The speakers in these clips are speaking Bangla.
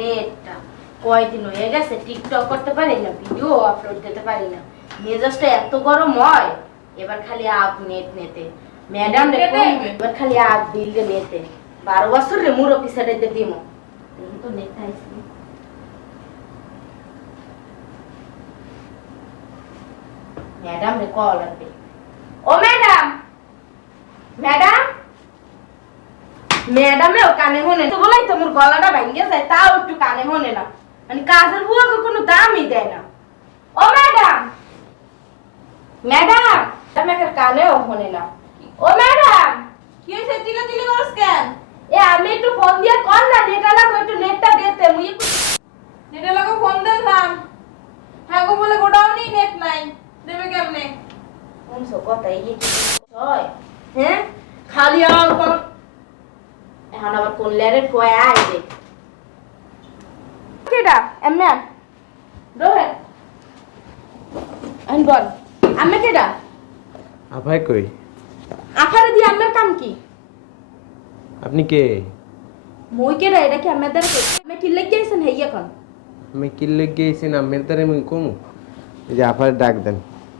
নেটটা কয়দিন হয়ে গেছে টিকটক করতে পারি না ভিডিও আপলোড দিতে পারি না। মেজাজটা এত গরম হয় এবার খালি আগ নেট নেতে। ম্যাডাম রে এবার খালি আগ বিল নেতে। বারো বছর রে মুরো দিমো। তো নেট আইছি। ম্যাডাম রে কল আসবে ও ম্যাডাম ম্যাডাম ম্যাডামেও কানে মনে তো বলাই তো মোর গলাটা ভাঙ্গে যায় তাও একটু কানে মনে না। মানে কাজের বুয়াকে কোনো দামই দেয় না। ও ম্যাডাম! ম্যাডাম! আমাকে কানেও মনে না। ও ম্যাডাম! কি হয়েছে চিল্লাচিল্লি করছ কেন? এ আমি একটু ফোন দিয়ে কর না নেটা লাগো একটু নেটটা দিতে মুই নেটে লাগো ফোন দিলাম হ্যাঁ গো বলে গোডাউনই নেট নাই। দেবে কেমনে? শুনছো কথা এই কি? হয় হ্যাঁ? খালি আর কোন এখন আবার কোন লেরে ফয়ে আইবে কেডা? এমন? রোহে আইন বল। আমি কেডা? আপাই কই? আফারে দিয়ে আমার কাম কি? আপনি কে? মই কেডা এটা কি আমাদের আমি কি লেগে গেছেন হেই এখন আমি কিল্লে গিয়েছেন আমের তারে আমি কমু? এই যে আপার ডাক দেন।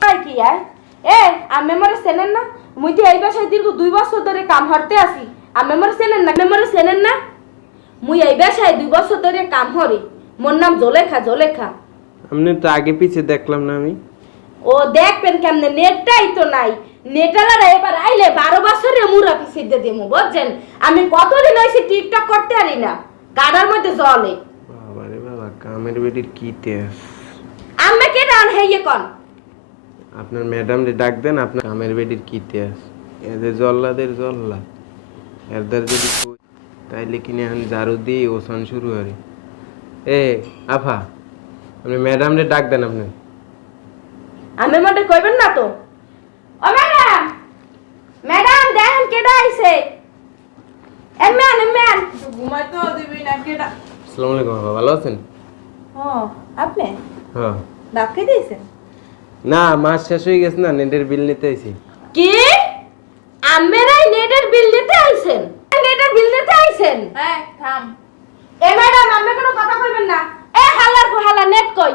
আর কি আর এ আমি মরে সেনেন না? মুই তো এই বাসায় দীর্ঘ দুই বছর ধরে কাম হরতে আসি আমি মরে সেনেন না আমি মরে না মুই এই দুই বছর ধরে কাম হরি মোর নাম জলেখা জলেখা আপনি তো আগে পিছে দেখলাম না আমি ও দেখবেন কেমনে নেটটাই তো নাই নেটালারা এবার আইলে বারো বছরে মুরা পিছিয়ে দিয়ে দেবো বুঝছেন আমি কতদিন হয়েছে টিকটক করতে পারি না গাড়ার মধ্যে জলে বাবা রে বাবা কামের বেটির কি তেজ আমি কে রান হেয়ে কন আপনার ম্যাডাম রে ডাক দেন আপনার কামের বেটির কি তেজ এদের জল্লাদের জল্লা এদের যদি কই, তাইলে কিনে এখন ঝাড়ু দিয়ে ওসান শুরু হয় এ আফা আপনি ম্যাডাম রে ডাক দেন আপনি। আমি মধ্যে কইবেন না তো? ও ম্যাডাম! ম্যাডাম দেখেন কেডা আইছে। এম্যান এম্যান ঘুমাই তো দিবি না কেটা আসসালামু আলাইকুম আপা ভালো আছেন? ও আপনি? হ্যাঁ। খেয়ে দিয়েছেন? না মাস শেষ হয়ে গেছে না নেটের বিল নিতে আইছি। কি? বিল দিতে আইছেন? নেটের বিল দিতে আইছেন? হ্যাঁ থাম। এ ম্যাডাম আমি কোনো কথা কইবেন না। এ হালার কো হালা নেট কই?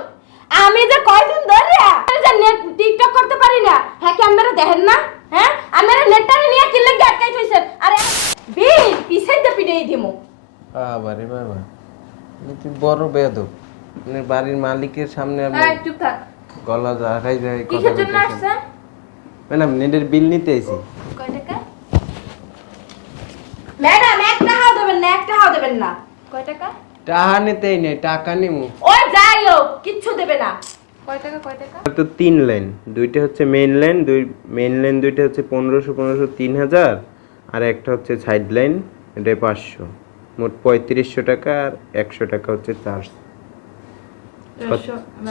আমি যে কয়দিন ধরে আমি যে নেট টিকটক করতে পারি না হ্যাঁ কি আপনারা দেখেন না? হ্যাঁ? আপনারা নেটটা নিয়ে কি লাগি আটকাই থইছেন? আরে বিল পিছাই দে পিড়েই দিমু। বাবা রে বাবা তুই বড় বেয়াদব। আপনার বাড়ির মালিকের সামনে আপনি হ্যাঁ চুপ থাক। গলা জাগাই যায় কিসের জন্য আসছেন? ম্যাডাম নেটের বিল নিতে আইছি। কয় টাকা? ম্যাডাম এক টাকাও দেবেন না এক টাকাও দেবেন না। কয় টাকা? টাকা নিতেই নেই টাকা নিমু। ওই যাই হোক কিচ্ছু দেবে না। কয় টাকা কয় টাকা? তো তিন লাইন দুইটা হচ্ছে মেইন লাইন দুই মেইন লাইন দুইটা হচ্ছে পনেরোশো পনেরোশো তিন হাজার আর একটা হচ্ছে সাইড লাইন এটা পাঁচশো। মোট পঁয়ত্রিশশো টাকা আর একশো টাকা হচ্ছে চার্জ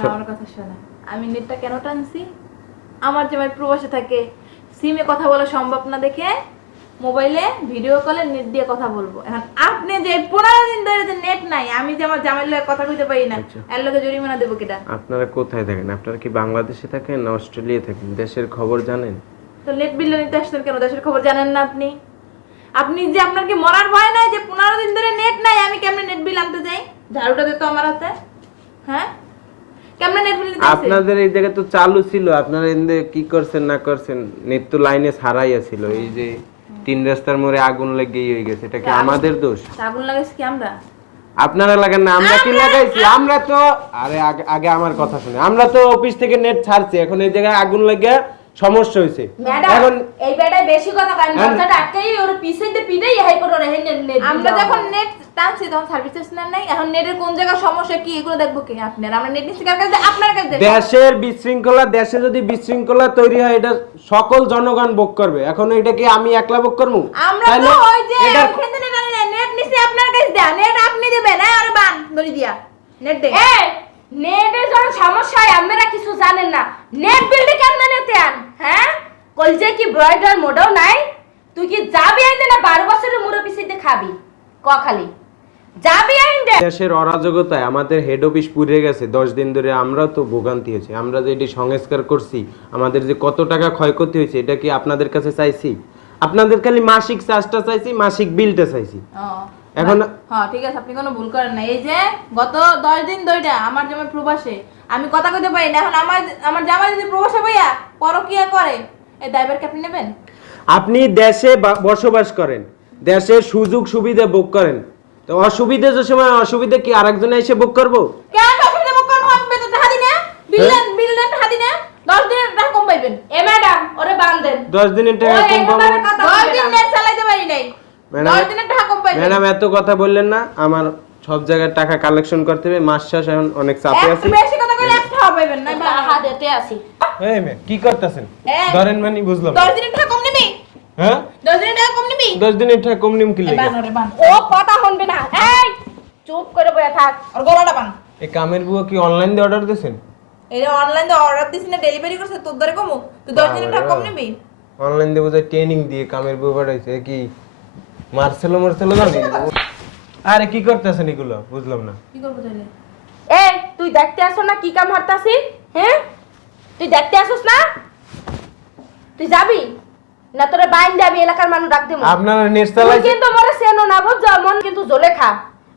আমার কথা শোনা আমি নেটটা কেন টানছি? আমার যে ভাই প্রবাসে থাকে সিমে কথা বলা সম্ভব না দেখে মোবাইলে ভিডিও কলে নেট দিয়ে কথা বলব। এখন আপনি যে পনেরো দিন ধরে যে নেট নাই আমি যে আমার জামাইয়ের লগে কথা কইতে পারি না আচ্ছা। এর লগে জরিমানা দেবো কেটা? আপনারা কোথায় থাকেন? আপনারা কি বাংলাদেশে থাকেন না অস্ট্রেলিয়া থাকেন? দেশের খবর জানেন? তো নেট বিল নিতে আসছেন কেন? দেশের খবর জানেন না আপনি? আপনি যে আপনার কি মরার ভয় নাই যে পনেরো দিন ধরে নেট নাই আমি কেমনে নেট বিল আনতে যাই? ঝাড়ুটা দিত আমার হাতে। হ্যাঁ? কেমনে নেট বিল নিতে আপনাদের এই জায়গায় তো চালু ছিল। আপনারা কি করছেন না করছেন নেট তো লাইনে ছাড়াইয়া ছিল। এই যে তিন রাস্তার মোড়ে আগুন লেগেই হয়ে গেছে এটা কি আমাদের দোষ? আগুন লাগাইছি কি আমরা? আপনারা লাগান না আমরা কি লাগাইছি? আমরা তো আরে আগে আগে আমার কথা শুনে। আমরা তো অফিস থেকে নেট ছাড়ছি এখন এই জায়গায় আগুন লেগে সমস্যা হয়েছে। এখন এই বেটায় বেশি কথা কয় না দরজাটা আটকাই ওর পিছে দিয়ে পিড়েই হাই করে রে নেট নেট আমরা যখন নেট টানছি তখন সার্ভিস নাই। এখন নেটের কোন জায়গায় সমস্যা কি এগুলো দেখব কি? আপনার আমরা নেট নিচ্ছি কার কাছে আপনার কাছে দেশের বিশৃঙ্খলা দেশে যদি বিশৃঙ্খলা তৈরি হয় এটা সকল জনগণ ভোগ করবে। এখন এটা কি আমি একলা ভোগ করব? আমরা তো ওই যে নেট আপনার কাছে দেয়া। নেট আপনি দেবেন। হ্যাঁ আরে বান ধরে দিয়া। নেট নেটের যখন সমস্যা হয় আপনারা কিছু জানেন না। নেট বিলটি কেমনে নিতে আন? হ্যাঁ? কলজে কি ব্রয়ডার মোডও নাই। তুই কি যাবি আইন্দে না বারো বছরের মুরো পিছিয়ে খাবি? ক খালি? যাবি আইন্দে দেশের অরাজকতায় আমাদের হেড অফিস পুড়ে গেছে। দশ দিন ধরে আমরাও তো ভোগান্তি হয়েছে। আমরা যে এটি সংস্কার করছি আমাদের যে কত টাকা ক্ষয়ক্ষতি হয়েছে এটা কি আপনাদের কাছে চাইছি? আপনাদের খালি মাসিক চার্জটা চাইছি মাসিক বিলটা চাইছি। এখন হ্যাঁ ঠিক আছে আপনি কোনো ভুল করেন না। এই যে গত দশ দিন ধরে আমার জামাই প্রবাসে আমি কথা কইতে পারি না। এখন আমার আমার জামাই যদি প্রবাসে ভাইয়া পরকিয়া করে এই দায়ভার কি আপনি নেবেন? আপনি দেশে বসবাস করেন দেশের সুযোগ সুবিধা ভোগ করেন। তো অসুবিধা যে সময় অসুবিধা কি আরেকজনে এসে বুক করব? কেন অসুবিধা মুখ করব? আমি বেতন টাকা দিই না। বিললেন বিললেন টাকা দিই না। দশ দিনের টাকা কম পাইবেন। এ ম্যাডাম ওরে বান্ধেন দশ দিনের টাকা কম পাবো এইভাবে কথা দশ বলবে দিন না। চালাইতে পারি নাই। ম্যাডাম- দশ দিনের টাকা কম পাইবেন। ম্যাডাম এত কথা বললেন না। আমার সব জায়গায় টাকা কালেকশন করতে হবে। মাস শেষ এখন অনেক চাপে আছি। বেশি কথা কইলে একটা টাকা পাইবেন না টাকা দিতে আসি এই মেয়ে, কি করতেছেন? ধরেন মানে বুঝলাম। না। দশ দিনের টাকা কম নিবি? হ্যাঁ? দশ দিনের টাকা কম দশ দিনের টাকা কম নিম কি লেগে? বানরে বান ও কথা শুনবে না। এই চুপ করে বসে থাক। আর গলাটা বান। এই কামের বুয়া কি অনলাইন দিয়ে অর্ডার দিয়েছেন এটা অনলাইন দিয়ে অর্ডার দিছিস না ডেলিভারি করছে তোর ধরে কমু? তুই দশ দিনের টাকা কম নিবি? অনলাইন দিয়ে বোধহয় ট্রেনিং দিয়ে কামের বুয়া পাঠাইছে কি? মার্সেলো মার্সেলো জানি আরে কি করতেছেন এগুলো? বুঝলাম না। কি করব তাহলে? এই তুই দেখতে আসো না কি কাম হরতাছি হ্যাঁ? তুই দেখতে আসোস না? তুই যাবি? না তোরে বাইন যাবি এলাকার মানুষ ডাক দেবো আপনারা নেট কিন্তু মরে সেনো না বুঝছ? মন কিন্তু জলে খা।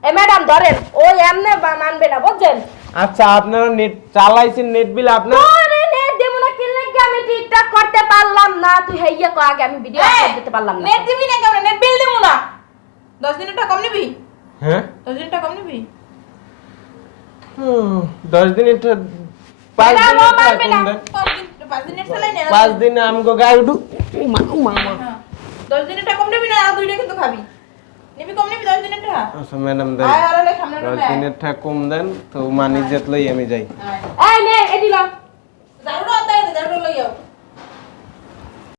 এ ম্যাডাম ধরেন ও এমনে মানবে না বুঝছেন? আচ্ছা আপনারা নেট চালাইছেন নেট বিল আপনার তোরে নেট দেবো না কি লাগে আমি টিকটক করতে পারলাম না? তুই হেইয়া কো আগে আমি ভিডিও আপলোড দিতে পারলাম না। নেট দিবি না কেমন নেট বিল দিবো না। দশ দিনের টাকা কম নিবি? হ্যাঁ? দশ দিনের টাকা কম নিবি? হুম, দশ দিনের টা- পাঁচ ম্যাডাম, দিনের টাকা কম দেন পাঁচ দিন পাঁচ দিনের চালাই না পাঁচ দিনে আমগো গায়ে উঠু হ্যাঁ। দশ দিনের টাকা কম নেবি না আর দুইটা কিন্তু খাবি। নিবি কম নিবি দশ দিনের টাকা আচ্ছা ম্যাডাম দেন। আয় আর সামনে দশ দিনের টাকা কম দেন তো মানি জেত লই আমি যাই। আয়। নে এদিলা লই যাও